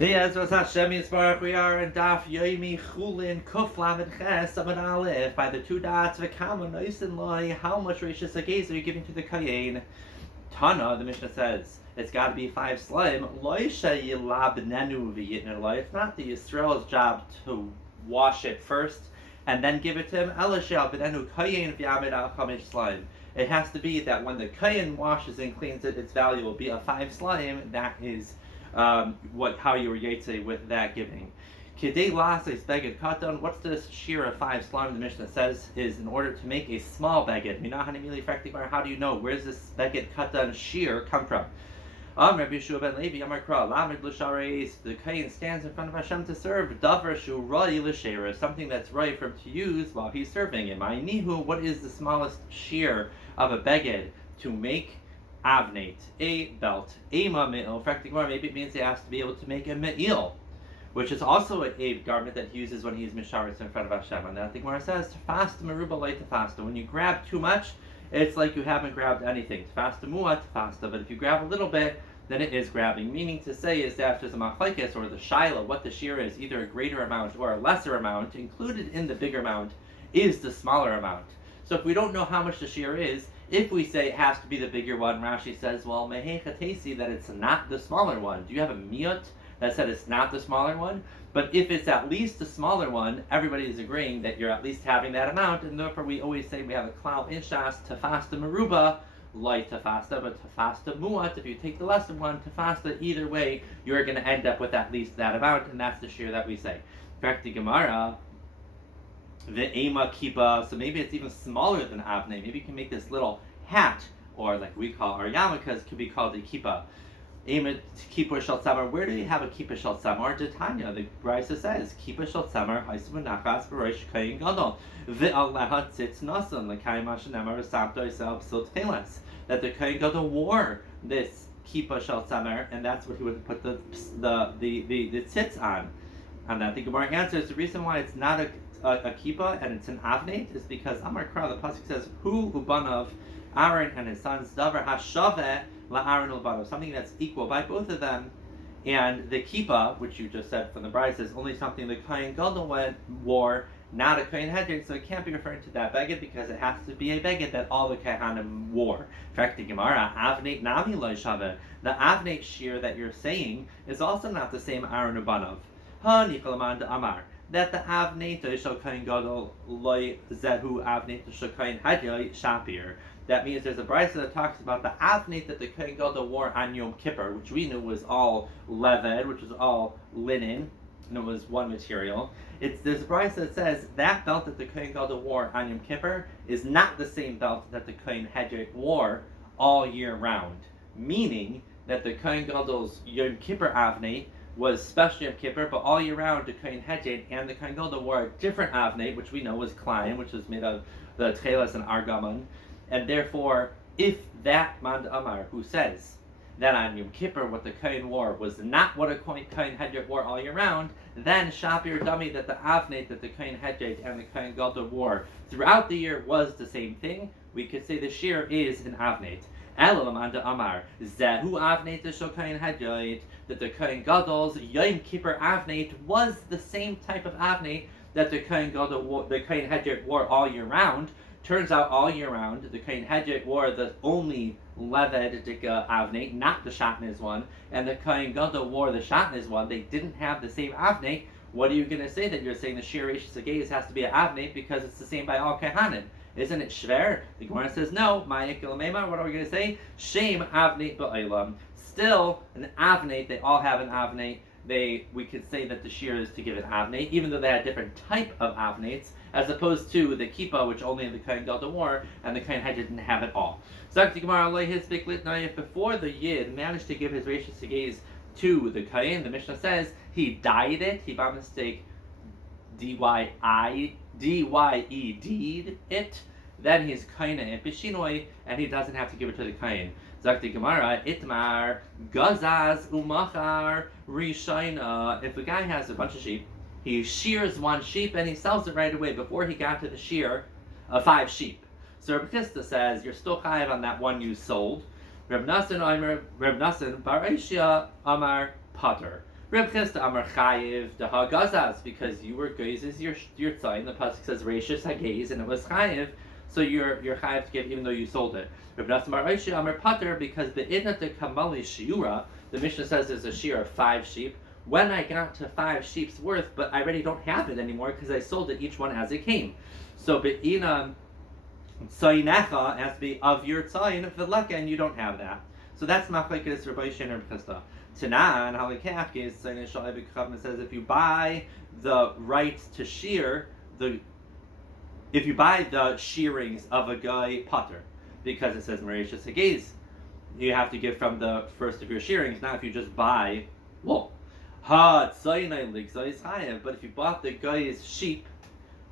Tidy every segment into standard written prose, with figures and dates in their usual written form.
Yes, was Hashem Yisbarach, we are in Daf Yomi Chullin Kuf Lamed Ches Amud Aleph by the two dots V'kama Noisin Loi. How much Rishis Agez are you giving to the Kayin? Tana, the Mishnah says it's got to be 5 slime. Loi Sheyilab Nenu V'Yitner Loi. It's not the Yisrael's job to wash it first and then give it to him. Ela Sheyal B'Nenu Kayin V'Yamed Al Chamish Slime. It has to be that when the Kayin washes and cleans it, its value will be a 5 slime. That is how you were yetze with that giving. Kidei lasais beged katan. What's this shear of 5 slime? The Mishnah says is in order to make a small beged. How do you know where's this beged katan shear come from? Rabbi Yeshua ben Levi Amar Kra Lamed l'shareis. The kain stands in front of Hashem to serve. Davar shu roi l'sheira, something that's right for him to use while he's serving. And my nihu, what is the smallest shear of a beged to make? Avnate, a belt, ema me'il. Maybe it means he has to be able to make a me'il, which is also a garment that he uses when he's misharis in front of Hashem. And that the Gemara says, "Tafasta meruba light tafasta." When you grab too much, it's like you haven't grabbed anything. Tafasta muat tafasta. But if you grab a little bit, then it is grabbing. Meaning to say is that there's a machlekes or the shaila, what the shear is, either a greater amount or a lesser amount. Included in the bigger amount is the smaller amount. So if we don't know how much the shear is, if we say it has to be the bigger one, Rashi says, well, mehechatesi, that it's not the smaller one. Do you have a miyut that said it's not the smaller one? But if it's at least the smaller one, everybody is agreeing that you're at least having that amount, and therefore we always say we have a klal in Shas, tafasta meruba, light tafasta, but tafasta muat, if you take the lesser one, tafasta, either way, you're going to end up with at least that amount, and that's the shear that we say. In fact, the Gemara, the ema kipa, so maybe it's even smaller than avne. Maybe you can make this little hat, or like we call our yarmulkes, could be called a kipa. Ema kipa shel samar. Where do you have a kipa shel samar? Tanya, the Brisa says kipa shel samar ha'isuv nachas b'rosh kayin gadol v'aleha tzitz nasan l'kayim mashenemar v'samto yisrael b'sil tcheles. That the kayin gadol wore this kipa shel samar, and that's what he would put the tzitz on. And I think the Gemara answers the reason why it's not a kippah and it's an avnate is because Amar Kra, the pasuk says, "Hu ubanav Aaron and his sons davar hashaveh la'Aaron ulbanav," something that's equal by both of them. And the kippah, which you just said from the bride, is only something the kohen gadol wore, not a kohen hedger, so it can't be referring to that beged because it has to be a beged that all the kohanim wore. In fact, the Gemara, avnate nami lo shaveh, the avnate shear that you're saying is also not the same Aaron ubanav. Ha nichalaman amar. That the avnei shel kohen gadol loy zehu avnei shel kohen hadyoy shapir. That means there's a brisa that talks about the avnei that the kohen gadol wore on Yom Kippur, which we knew was all leved, which was all linen, and it was one material. There's a brisa that says that belt that the kohen gadol wore on Yom Kippur is not the same belt that the kohen hadyoy wore all year round. Meaning that the kohen gadol's Yom Kippur avnei was special Yom Kippur, but all year round the Kohen Hedjed and the Kohen Gadol wore a different avnei, which we know was Klein, which was made of the Tcheles and Argaman. And therefore, if that Mand Amar, who says that on Yom Kippur what the Kohen wore was not what a Kohen Hedjed wore all year round, then Shapir Dami, that the avnei that the Kohen Hedjed and the Kohen Gadol wore throughout the year was the same thing, we could say the shear is an avnei. Elamanda Amar, Zehu Avnate Shel Kohen Hedjed, that the Kohen Gadol's Yom Kippur Avnate was the same type of Avnate that the Kohen Gadol, the Kohen Hedjed wore all year round. Turns out all year round, the Kohen Hedjed wore the only Leved Dika Avnate, not the Shatnez one, and the Kohen Gadol wore the Shatnez one. They didn't have the same Avnate. What are you going to say that you're saying the Shir Reish Sagayis has to be an Avnate because it's the same by all Kohanim? Isn't it shver? The Gemara says no. Ma'ikil meimar. What are we going to say? Shame avnate ba'olam. Still an avnate. They all have an avnate. We could say that the shear is to give an avnate, even though they had different type of avnates, as opposed to the kippah, which only the kohen gadol wore, and the kohen hedjed didn't have it all. So the Gemara his biklit. Now, if before the yid managed to give his reishis sagez to the kohen, the Mishnah says he dyed it. He by mistake D-Y-E-D'd it, then he's kaina and pishinoi, and he doesn't have to give it to the kain. Zakti Gemara, itmar, gazaz, umachar, rishaina. If a guy has a bunch of sheep, he shears one sheep and he sells it right away before he got to the shear of 5 sheep. So Reb Kista says, you're still chayav on that one you sold. Reb Nasan Bar Aishia Amar Pater. Reb Chista Amar Chayiv the Hagazaz, because you were Geizes your tzayin. The pasuk says Reishis Hageiz, and it was Chayiv, so you're Chayiv to give even though you sold it. Reb Nassim Bar Oishia Amar Pater, because the Idna de Kamali Shiura, the Mishnah says there's a shear of 5 sheep. When I got to 5 sheep's worth, but I already don't have it anymore because I sold it each one as it came. So Be'ina Tzayinecha has to be of your tzayin v'leka, and you don't have that. So that's Machlekes Rabbi Shimon and Reb Chista. Tanan Halikach is Tzayin Shalai B'Kavim says if you buy the right to shear if you buy the shearings of a guy pater, because it says Meseches Hageiz, you have to give from the first of your shearings. Not if you just buy wool. But if you bought the guy's sheep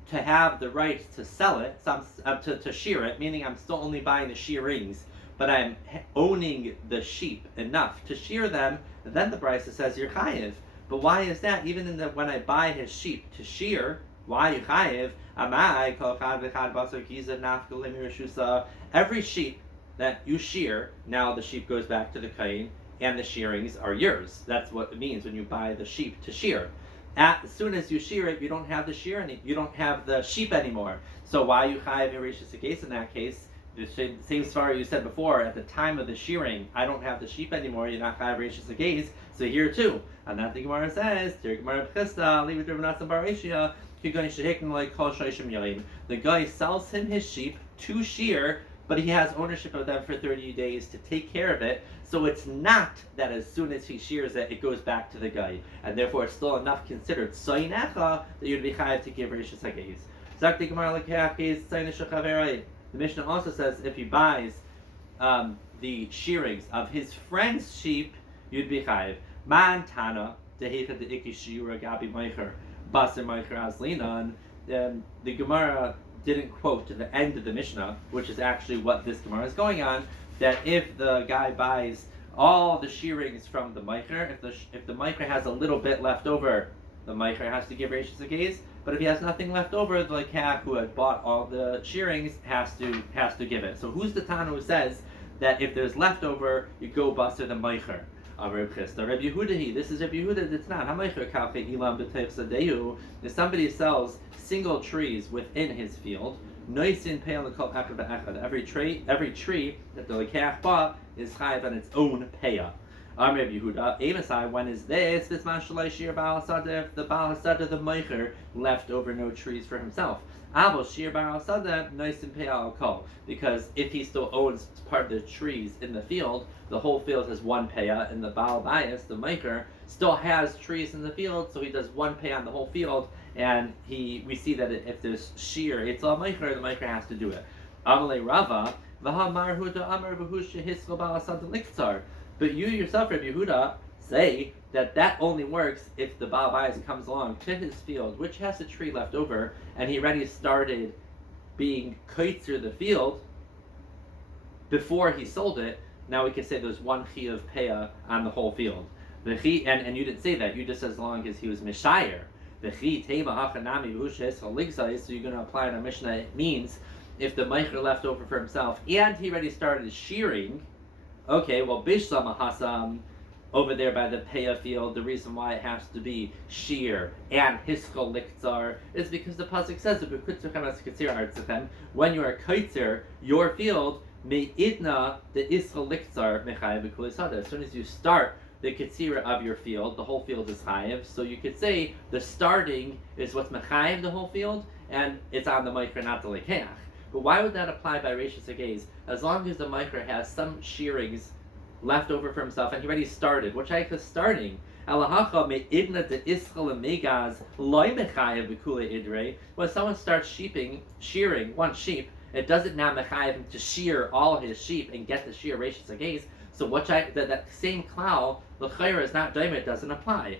to have the right to sell it, to shear it, meaning I'm still only buying the shearings, but I'm owning the sheep enough to shear them, then the Brisa says you're chayiv. But why is that? Even when I buy his sheep to shear, why you chayiv? Every sheep that you shear, now the sheep goes back to the kain, and the shearings are yours. That's what it means when you buy the sheep to shear. As soon as you shear it, you don't have the you don't have the sheep anymore. So why you chayiv Meseches Hageiz in that case? The same story you said before. At the time of the shearing, I don't have the sheep anymore. You're not chayiv Meseches Hageiz. So here too, and that the Gemara says, the guy sells him his sheep to shear, but he has ownership of them for 30 days to take care of it. So it's not that as soon as he shears it, it goes back to the guy, and therefore it's still enough considered tzayinecha that you'd be chayav to give Meseches Hageiz. The Mishnah also says if he buys the shearings of his friend's sheep, you'd be chayav. Man tana dehecha de iki shiura gabi meicher baser meicher aslinan. The Gemara didn't quote to the end of the Mishnah, which is actually what this Gemara is going on, that if the guy buys all the shearings from the meicher, if the meicher has a little bit left over, the meicher has to give Meseches Hageiz. But if he has nothing left over, the lekach who had bought all the shearings has to give it. So who's the Tana who says that if there's leftover, you go baser the meicher? Reb Chista, Reb Yehuda, this is Reb Yehuda. It's not hameicher kalfe ilam b'teich sadehu. If somebody sells single trees within his field, noisin pei l'kol echad b'echad. Every tree that the lekach bought is chayav on its own peah. Reb Yehuda, Amosai, when is this? This man shalai shir ba'al hasadeh. If the ba'al hasadeh, the meicher, left over no trees for himself. Abo shir ba'al hasadeh noisin pei al kol. Because if he still owns part of the trees in the field, the whole field has one peah, and the Baal Bias, the meicher, still has trees in the field, so he does one peah on the whole field, and we see that if there's shear, it's all meicher, the meicher has to do it. Amalei Rava, v'hamar huda amar v'husha hisro ba'al hasadeh liktzar. But you yourself, Reb Yehuda, say that only works if the Baal Bias comes along to his field, which has a tree left over, and he already started being kaitzer the field before he sold it. Now we can say there's one chi of peah on the whole field. The chi, and you didn't say that. You just said as long as he was mishayer. The chi tema hachanami v'hushes haligzai. So you're going to apply it on Mishnah. It means if the meicher left over for himself and he already started shearing. Okay, well bishlam hasam over there by the peah field. The reason why it has to be shear and hiskol liktzar is because the pasuk says when you are kaitzer your field. Me'idna the ischal liktzar mechayev b'kulei sadeh. As soon as you start the ketzira of your field, the whole field is chayev. So you could say the starting is what's mechayev the whole field, and it's on the meicher, not the lekach. But why would that apply by Meseches Hageiz? As long as the meicher has some shearings left over for himself, and he already started. What shaykh is starting? Alahacha me'idna the ischal megaz loy mechayev b'kulei idrei. When someone starts shearing one sheep, it doesn't now mechayev him to shear all his sheep and get the shear Meseches Hageiz. So that same klal, the chayra is not daima, it doesn't apply.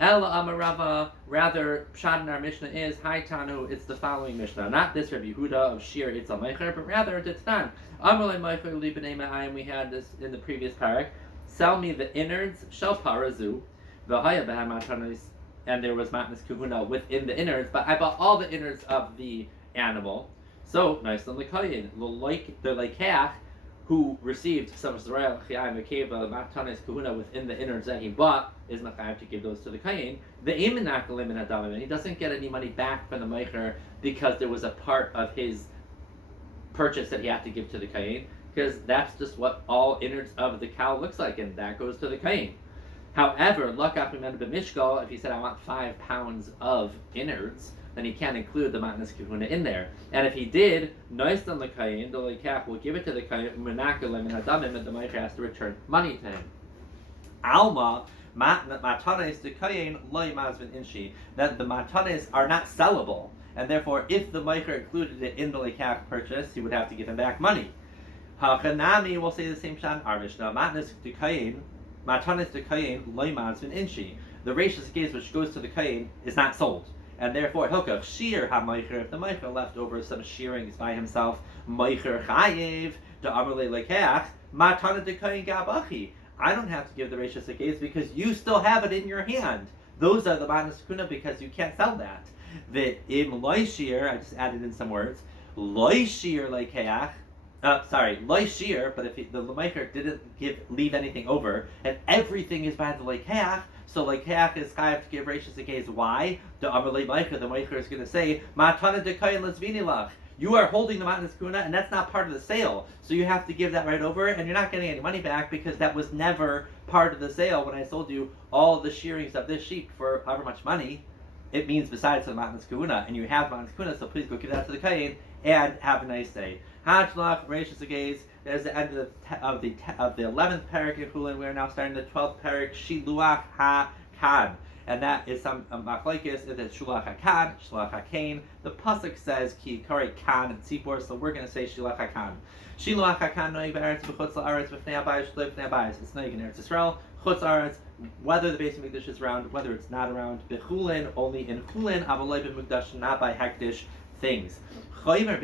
Ela amarava, rather pshat in our Mishnah is Haitanu. It's the following Mishnah, not this Rabbi Yehuda of shear itzal meicher, but rather Ditztan. Amalei meicher li b'nei ma'ayim. We had this in the previous parak. Sell me the innards shel parazu v'haya b'hem matanos, and there was matnas kahuna within the innards, but I bought all the innards of the animal. So nice and lekayin, like the lekach who received some Zerah, Chiyai, Mekeva, Matanis, Kahuna within the innards that he bought, is Machayev to give those to the Kayin. The Imenakalim in Adamim, and he doesn't get any money back from the Meicher because there was a part of his purchase that he had to give to the Kayin, because that's just what all innards of the cow looks like, and that goes to the Kayin. However, Lakach Mimenu B'Mishkal, if he said, I want 5 pounds of innards, then he can't include the Matnas Kahuna in there. And if he did, Noistan L'Kayin, the Lekach will give it to the Kayin, Menakalim and Hadamim, and the Meicher has to return money to him. Alma, Matanes the Kayin, Loi Mazvin Inshi, that the Matanes are not sellable, and therefore, if the Meicher included it in the Lekach purchase, he would have to give him back money. Hachanami will say the same Shan Arvishna, Matnas the Kayin, Matanes the Kayin, Loi Mazvin Inshi. The Rashis case which goes to the Kayin is not sold. And therefore, Hilkach Shir HaMeicher, if the Meicher left over some shearings by himself, Meicher Chayev, the Amarle Lekach, Matana de Kayin Gabachi. I don't have to give the Rashis a case because you still have it in your hand. Those are the Manas Kuna because you can't sell that. The Im Loishir, I just added in some words, Loishir Lekach, Loishir, but if the Meicher didn't leave anything over, and everything is by the Lekach, so Lekach is chayav to give Rashis a case. Why? The Amalei Meicher, the Meicher is going to say, Matana de Kayin Lesvinilach. You are holding the Matnas Kuna, and that's not part of the sale. So you have to give that right over, and you're not getting any money back because that was never part of the sale. When I sold you all the shearings of this sheep for however much money, it means besides the Matnas Kuna, and you have Matnas Kuna, so please go give that to the Kayin and have a nice day. Hachlach, Rashis a case. There's the end of the 11th parak in Chullin. We are now starting the 12th parak, Shiluach HaKan. And that is some machlokes. It is Shulach HaKan, Shulach HaKain. The pasuk says Ki Kari Kan and Tzipor, so we're going to say Shulach HaKan. Shiluach HaKan noig be'eretz b'chutz la'aretz b'fnei abayis shlev b'fnei abayis. It's noig in Eretz Yisrael. Chutz la'aretz, whether the Beis Hamikdash is around, whether it's not around. B'Chulin, only in Chulin, avaloi b'mikdash, not by hektish things. There's a chumrah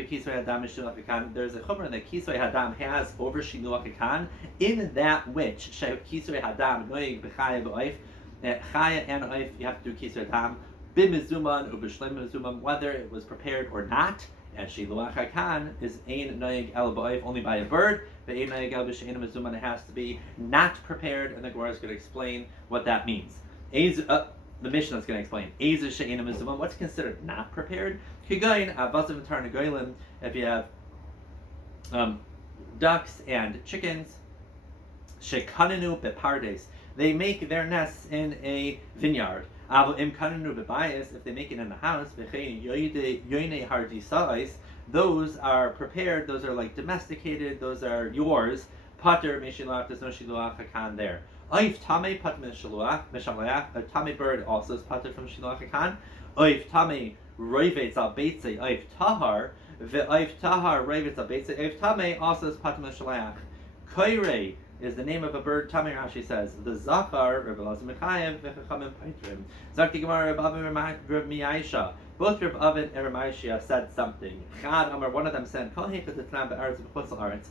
that Kisvei Hadam has over Shiluach HaKan, in that which Kisvei Hadam noig b'chaya b'oif, chaya and oif, you have to do Kisvei Hadam b'mizuman u'b'shlem mizuman, whether it was prepared or not. And Shiluach HaKan is ein noig el b'oif, only by a bird. The ein noig el b'shein mizuman, it has to be not prepared, and the Gemara is going to explain what that means. The Mishnah is going to explain. What's considered not prepared? If you have ducks and chickens, they make their nests in a vineyard. If they make it in the house, those are prepared, those are like domesticated, those are yours. Pater Meshilach, there's no Shiluach HaKan there. Oif Tame Pater Meshaluach, Meshamleach, a Tame bird also is Pater from Shiluach HaKan. Oif Tame Roivetz al Beitzei, Oif Tahar, Ve'oif Tahar Roivetz al Beitzei, Oif Tame also is Pater Meshaluach. Koirei is the name of a bird. Tame Rashi says the Zachar Reb Elazar Mechayim V'chachamim Paitrim. Zakti Gemara Reb Avin Reb Miyaisha. Both Reb Avin and Reb Miyaisha said something. Chad Amar, one of them said, Kol Hechad T'Tnan Be'aretz B'chutz La'aretz.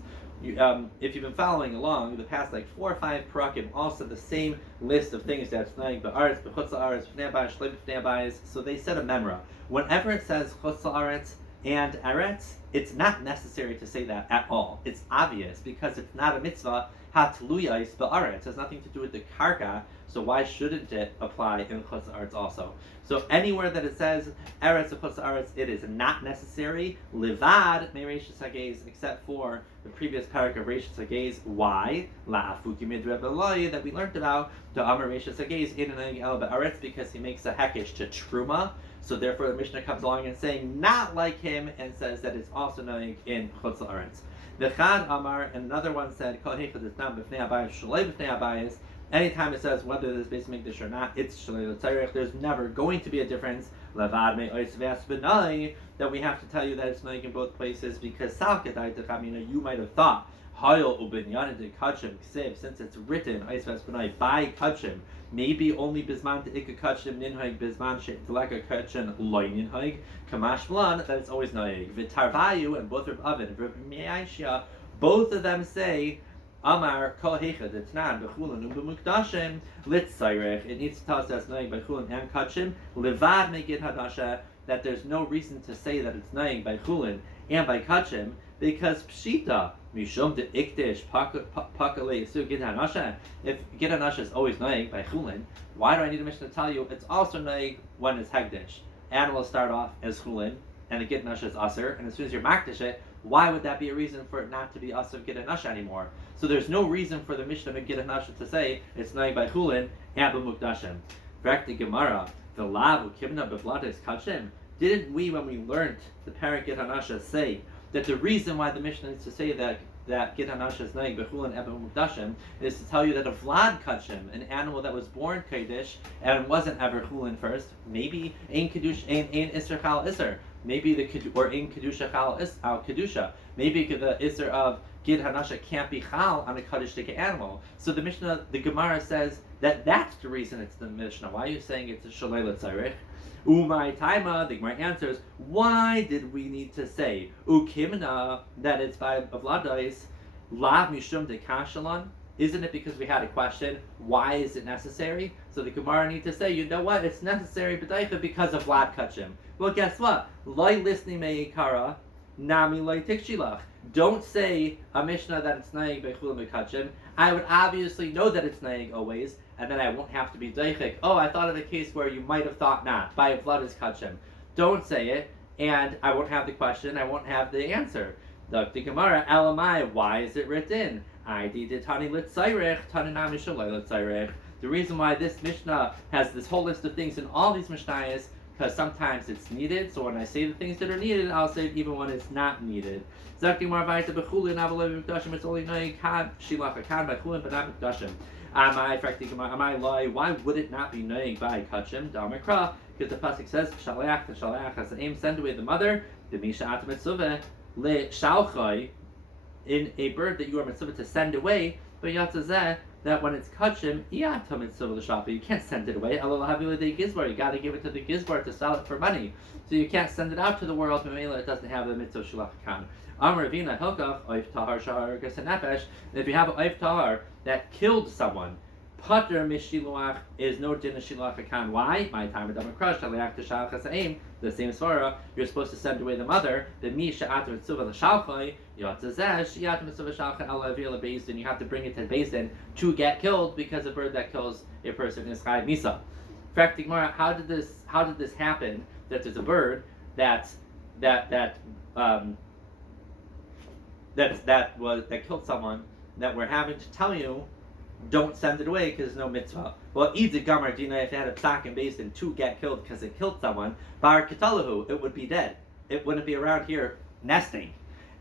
If you've been following along, the past like 4 or 5 parakim also the same list of things that's like ba'aretz, b'chutz la'aretz, b'fnei abayis, shleib b'fnei abayis. So they said a memra. Whenever it says chutz la'aretz and aretz, it's not necessary to say that at all. It's obvious because it's not a mitzvah. Hatluyais ba'aretz, it has nothing to do with the karka. So why shouldn't it apply in chutz la'aretz also? So anywhere that it says eretz or chutz la'aretz, it is not necessary. Livad me reishis hagez, except for the previous parak of reishis hagez. Why? La'afuki midreb eloi that we learned about the amar reishis hagez in an el ba'aretz, because he makes a hekesh to truma. So therefore the Mishnah comes along and saying not like him and says that it's also knowing in chutz la'aretz. The Chad Amar, another one said kol hechad t'tnan b'fnei abayis, shalei b'fnei abayis. Anytime it says whether there's Beis Hamikdash or not, it's Shalei L'Tzarech. There's never going to be a difference. Levad me ois v'as b'nai, that we have to tell you that it's noig in both places, because Salkadai T'chamina, you might have thought Hayol u'binyanin de Kachim Ksiv, since it's written ois v'as b'nai by Kachim, maybe only Bisman Te'ika Kachim Ninhoig Bisman She'teleka Kachim Loi Ninhoig Kamash Blan, that it's always noig. V'tarvayu, and both Reb Avin and Reb Meishia, both of them say Amar kol hechad etnan b'chulin u'b'mukdashim litzayrech. It needs to tell us that's noig by chulin and kachim. Levad megid hadasha, that there's no reason to say that it's noig by chulin and by kachim, because pshita Mishum de ikdish pakale isu gid hanasha. If gid hanasha is always noig by chulin, why do I need a Mishnah to tell you it's also noig when it's hegdish? Animals start off as chulin, and the gid hanasha is aser, and as soon as you're makdish it, why would that be a reason for it not to be aser gid hanasha anymore? So there's no reason for the Mishnah of gid hanasha to say it's noig by chulin and b'mukdashim. Correct the Gemara. The lav ukibna bevlatis kachim. Didn't we, when we learned the parak gid hanasha, say that the reason why the Mishnah needs to say that gid hanasha is naig bechulin ebem mukdashim is to tell you that a vlad kachim, an animal that was born kaddish and wasn't ever chulin first, maybe ein kedusha ein iser chal iser, maybe or ein kedusha chal al kedusha, maybe the iser of gid hanasha can't be chal on a kaddish animal. So the Mishnah, the Gemara says that that's the reason it's the Mishnah. Why are you saying it's a shalei l'tzarech? Umay taima, the Gemara answers, why did we need to say ukimna that it's by avladais lav mishum de kashalon? Isn't it because we had a question? Why is it necessary? So the Gemara need to say, you know what? It's necessary because of vlad kachim. Well, guess what? Loi lisni meikara nami loi tikshilach. Don't say a Mishnah that it's naig bechulim bekachim. I would obviously know that it's naig always, and then I won't have to be daichik. Oh, I thought of a case where you might have thought not. By a flood is kachim. Don't say it, and I won't have the question. I won't have the answer. The Gemara, Elamai, why is it written? The reason why this Mishnah has this whole list of things in all these Mishnayos, because sometimes it's needed. So when I say the things that are needed, I'll say it even when it's not needed. It's only shilach akan by chulin, but not mikdashim. Why would it not be noig by kachim? Because the pasuk says shaleach, the shaleach has an aim, send away the mother, the misha at mitzvah le shalchai, in a bird that you are mitzvah to send away. But yatzazeh, that when it's kachim, iyata mitzvah l'shapa, you can't send it away. You got to give it to the gizbar to sell it for money. So you can't send it out to the world. It doesn't have the mitzvah shulach kan. Amravina Hilkach oif tahar shahar gasanefesh. If you have an oif tahar that killed someone, pater mishiluach is no din shiluach akan. Why? My time at crush aliach to shal chasaim. The same svara. You're supposed to send away the mother. The mi sha'at mitzvah l'shalchai yatzazesh yat mitzvah shalcha ala avila basin. You have to bring it to the basin to get killed because a bird that kills a person is chayv misa. Fact, Gemara, how did this happen? That there's a bird that killed someone, that we're having to tell you don't send it away because there's no mitzvah. Well, Eid Gamar, do you know if they had a psak and basin to get killed because it killed someone, Bar Kitalahu, it would be dead. It wouldn't be around here nesting.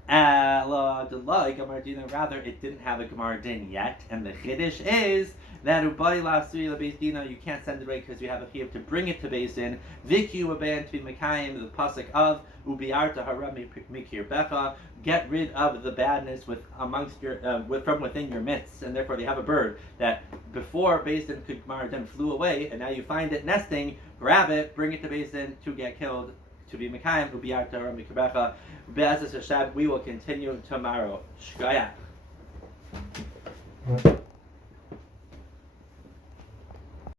Rather, it didn't have a Gemar din yet, and the Chiddush is that you can't send it away because you have a chiyuv to bring it to basin. Vikyu aban to be mekayim, the pasuk of ubiarta hara mikir becha, get rid of the badness amongst your from within your midst, and therefore they have a bird that before basin could Gemar din flew away, and now you find it nesting. Grab it, bring it to basin to get killed. To be Mekayim, ubiarta hara mikir becha. Be'ezus Hashem, we will continue tomorrow. Shkaya.